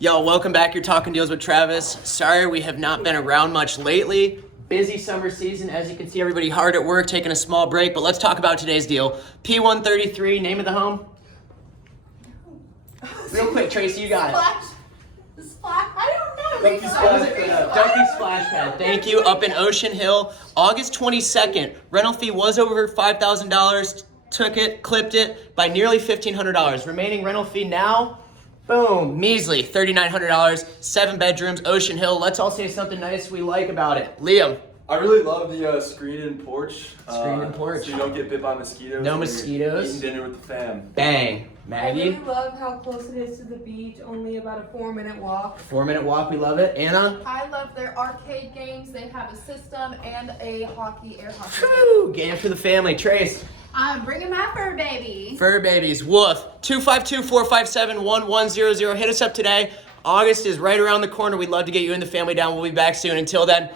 Yo, welcome back. You're talking deals with Travis. Sorry we have not been around much lately. Busy summer season. As you can see, everybody hard at work, taking a small break. But let's talk about today's deal. P133, name of the home? Real quick, Tracey, you got it. Splash. I don't know. Ducky Splash Pad. Ducky Splash Pad. Thank you. Up in Ocean Hill. August 22nd. Rental fee was over $5,000. Took it, clipped it by nearly $1,500. Remaining rental fee now, boom, measly $3,900. 7 bedrooms, Ocean Hill. Let's all say something nice we like about it. Liam. I really love the screened porch. Screened porch. So you don't get bit by mosquitoes. No when you're mosquitoes. Eating dinner with the fam. Bang. I Maggie. really love how close it is to the beach. Only about a 4-minute walk. 4-minute walk, we love it. Anna. I love their arcade games. They have a system and a air hockey. Woo, game for the family. Trace. I'm bringing my fur baby. Fur babies. Woof. 252-457-1100. Hit us up today. August is right around the corner. We'd love to get you and the family down. We'll be back soon. Until then,